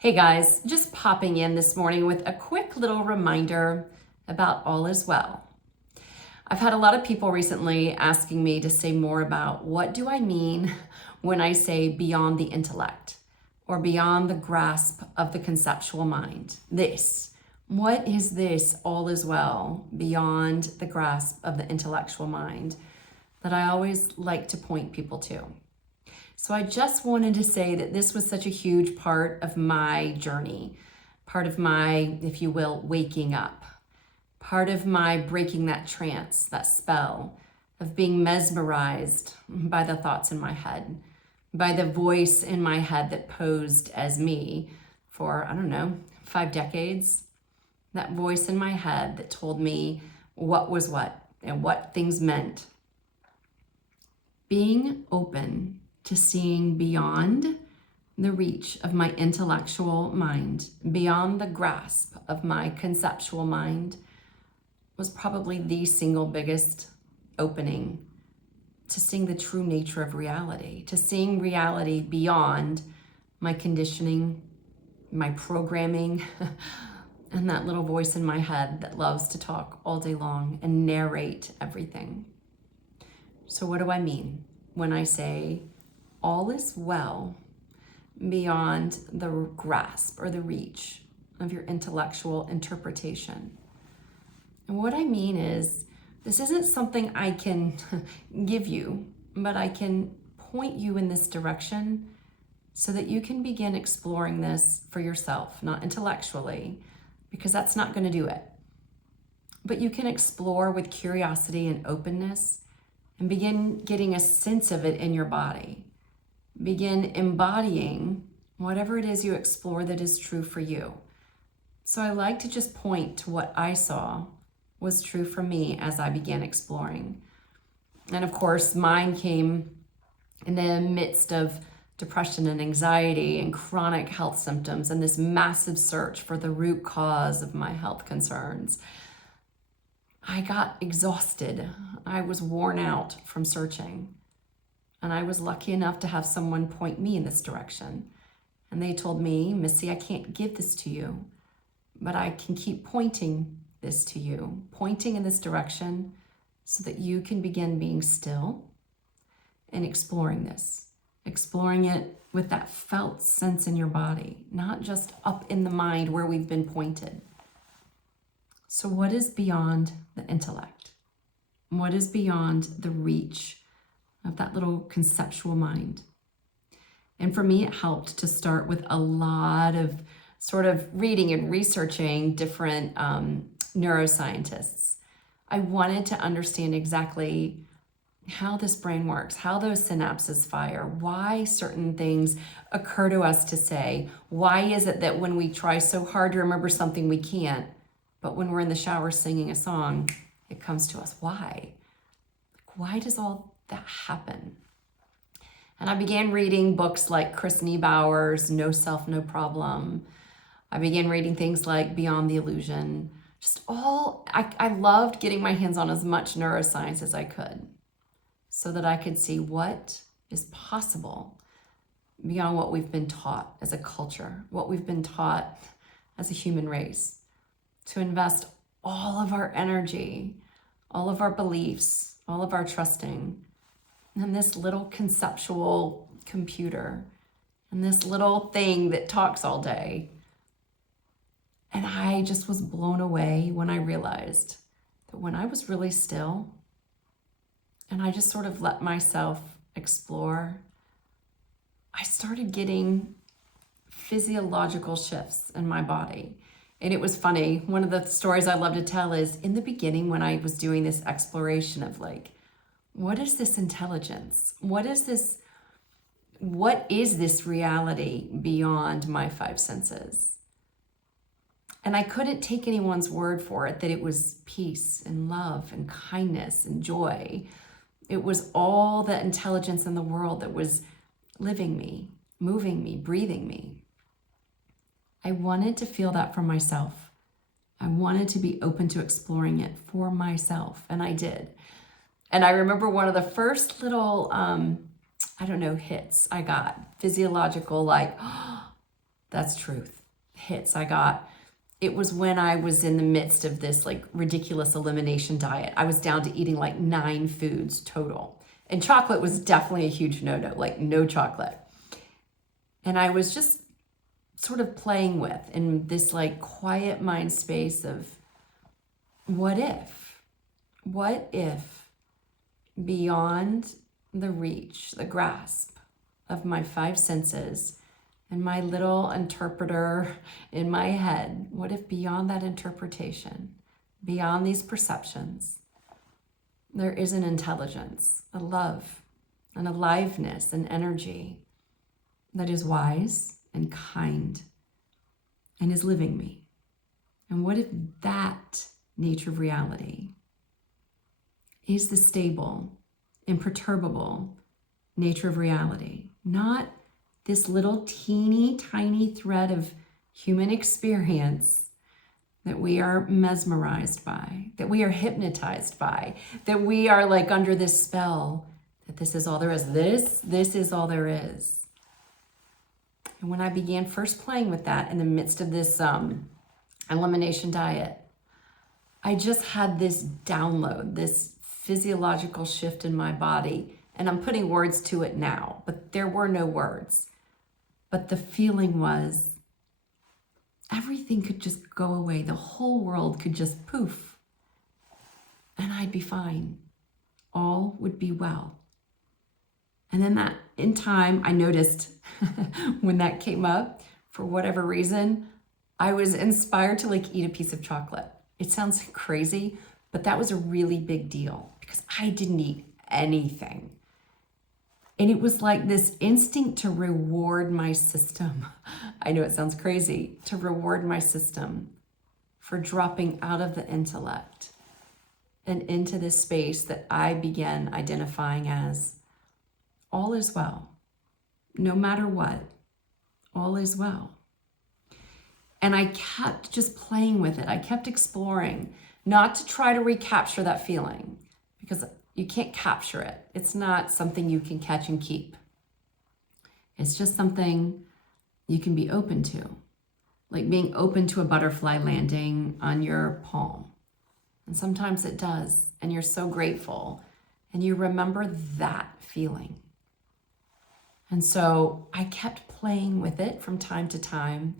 Hey guys, just popping in this morning with a quick little reminder about all is well. I've had a lot of people recently asking me to say more about what do I mean when I say beyond the intellect or beyond the grasp of the conceptual mind. What is this all is well beyond the grasp of the intellectual mind that I always like to point people to? So I just wanted to say that this was such a huge part of my journey, part of my, if you will, waking up, part of my breaking that trance, that spell of being mesmerized by the thoughts in my head, by the voice in my head that posed as me for, 5 decades. That voice in my head that told me what was what and what things meant. Being open to seeing beyond the reach of my intellectual mind, beyond the grasp of my conceptual mind, was probably the single biggest opening to seeing the true nature of reality, to seeing reality beyond my conditioning, my programming, and that little voice in my head that loves to talk all day long and narrate everything. So what do I mean when I say all is well beyond the grasp or the reach of your intellectual interpretation? And what I mean is, this isn't something I can give you, but I can point you in this direction so that you can begin exploring this for yourself, not intellectually, because that's not going to do it. But you can explore with curiosity and openness and begin getting a sense of it in your body. Begin embodying whatever it is you explore that is true for you. So I like to just point to what I saw was true for me as I began exploring. And of course, mine came in the midst of depression and anxiety and chronic health symptoms and this massive search for the root cause of my health concerns. I got exhausted. I was worn out from searching. And I was lucky enough to have someone point me in this direction. And they told me, Missy, I can't give this to you, but I can keep pointing this to you, pointing in this direction so that you can begin being still and exploring this, exploring it with that felt sense in your body, not just up in the mind where we've been pointed. So what is beyond the intellect? What is beyond the reach of that little conceptual mind? And for me, it helped to start with a lot of sort of reading and researching different neuroscientists. I wanted to understand exactly how this brain works, how those synapses fire, why certain things occur to us to say. Why is it that when we try so hard to remember something, we can't, but when we're in the shower singing a song, it comes to us? Why? Why does all that happen? And I began reading books like Chris Neubauer's No Self, No Problem. I began reading things like Beyond the Illusion. I loved getting my hands on as much neuroscience as I could so that I could see what is possible beyond what we've been taught as a culture, what we've been taught as a human race, to invest all of our energy, all of our beliefs, all of our trusting in this little conceptual computer and this little thing that talks all day. And I just was blown away when I realized that when I was really still and I just sort of let myself explore, I started getting physiological shifts in my body. And it was funny. One of the stories I love to tell is in the beginning when I was doing this exploration of like, what is this intelligence? What is this reality beyond my 5 senses? And I couldn't take anyone's word for it that it was peace and love and kindness and joy. It was all the intelligence in the world that was living me, moving me, breathing me. I wanted to feel that for myself. I wanted to be open to exploring it for myself, and I did. And I remember one of the first little, hits I got, physiological, like, That's truth. Hits I got. It was when I was in the midst of this like ridiculous elimination diet. I was down to eating like 9 foods total. And chocolate was definitely a huge no-no, like no chocolate. And I was just sort of playing with in this like quiet mind space of what if beyond the reach, the grasp of my 5 senses and my little interpreter in my head, what if beyond that interpretation, beyond these perceptions, there is an intelligence, a love, an aliveness, an energy that is wise and kind and is living me? And what if that nature of reality is the stable, imperturbable nature of reality, not this little teeny tiny thread of human experience that we are mesmerized by, that we are hypnotized by, that we are like under this spell, that this is all there is. This is all there is. And when I began first playing with that in the midst of this elimination diet, I just had this download, this physiological shift in my body. And I'm putting words to it now, but there were no words. But the feeling was everything could just go away. The whole world could just poof. And I'd be fine. All would be well. And then that in time, I noticed when that came up, for whatever reason, I was inspired to like eat a piece of chocolate. It sounds crazy, but that was a really big deal because I didn't eat anything. And it was like this instinct to reward my system. I know it sounds crazy, to reward my system for dropping out of the intellect and into this space that I began identifying as all is well. No matter what, all is well. And I kept just playing with it. I kept exploring, not to try to recapture that feeling, because you can't capture it. It's not something you can catch and keep. It's just something you can be open to, like being open to a butterfly landing on your palm. And sometimes it does, and you're so grateful, and you remember that feeling. And so I kept playing with it from time to time,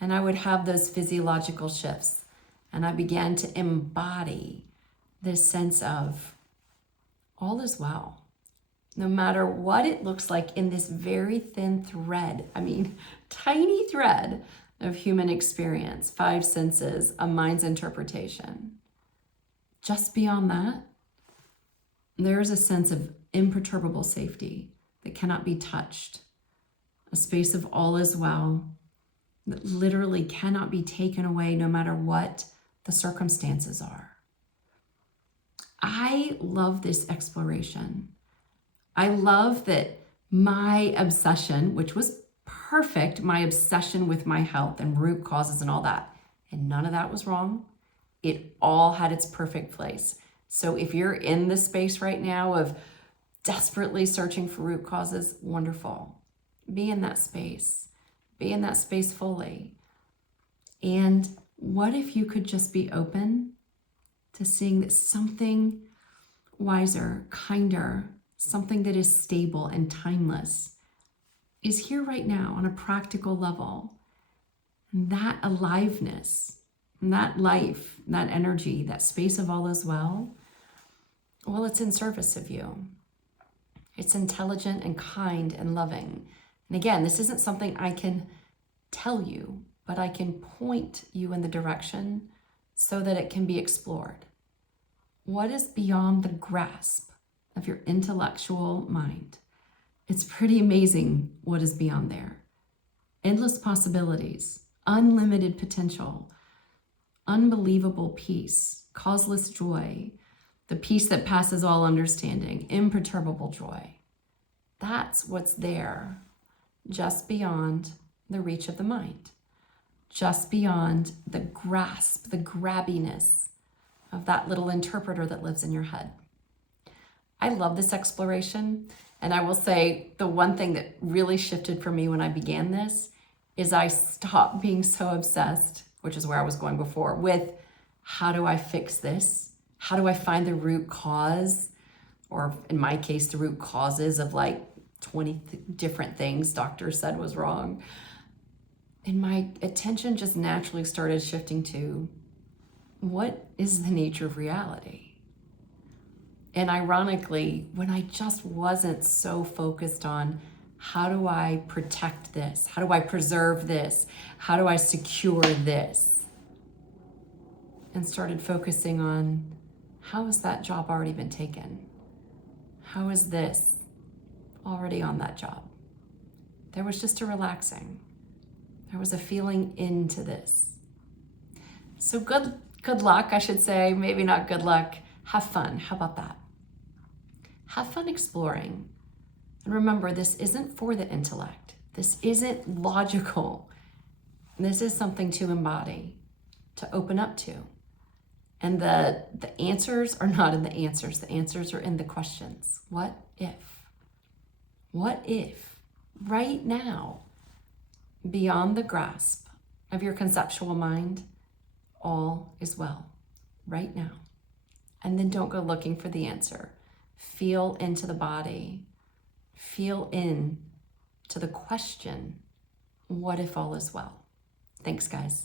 and I would have those physiological shifts, and I began to embody this sense of all is well. No matter what it looks like in this very thin thread, tiny thread of human experience, 5 senses, a mind's interpretation. Just beyond that, there is a sense of imperturbable safety that cannot be touched, a space of all is well that literally cannot be taken away no matter what the circumstances are. I love this exploration. I love that my obsession, which was perfect, my obsession with my health and root causes and all that, and none of that was wrong. It all had its perfect place. So if you're in the space right now of desperately searching for root causes, wonderful. Be in that space. Be in that space fully. And what if you could just be open to seeing that something wiser, kinder, something that is stable and timeless is here right now on a practical level. And that aliveness, and that life, that energy, that space of all is well, it's in service of you. It's intelligent and kind and loving. And again, this isn't something I can tell you, but I can point you in the direction so that it can be explored. What is beyond the grasp of your intellectual mind? It's pretty amazing what is beyond there. Endless possibilities, unlimited potential, unbelievable peace, causeless joy, the peace that passes all understanding, imperturbable joy. That's what's there, just beyond the reach of the mind, just beyond the grasp, the grabbiness of that little interpreter that lives in your head. I love this exploration. And I will say the one thing that really shifted for me when I began this is I stopped being so obsessed, which is where I was going before, with how do I fix this? How do I find the root cause? Or in my case, the root causes of like 20 different things doctors said was wrong. And my attention just naturally started shifting to what is the nature of reality? And ironically, when I just wasn't so focused on how do I protect this? How do I preserve this? How do I secure this? And started focusing on how has that job already been taken? How is this already on that job? There was just a relaxing. There was a feeling into this. So good luck, I should say. Maybe not good luck. Have fun. How about that? Have fun exploring. And remember, this isn't for the intellect. This isn't logical. This is something to embody, to open up to. And the answers are not in the answers. The answers are in the questions. What if? What if right now, beyond the grasp of your conceptual mind, all is well right now? And then don't go looking for the answer. Feel into the body. Feel in to the question, what if all is well? Thanks, guys.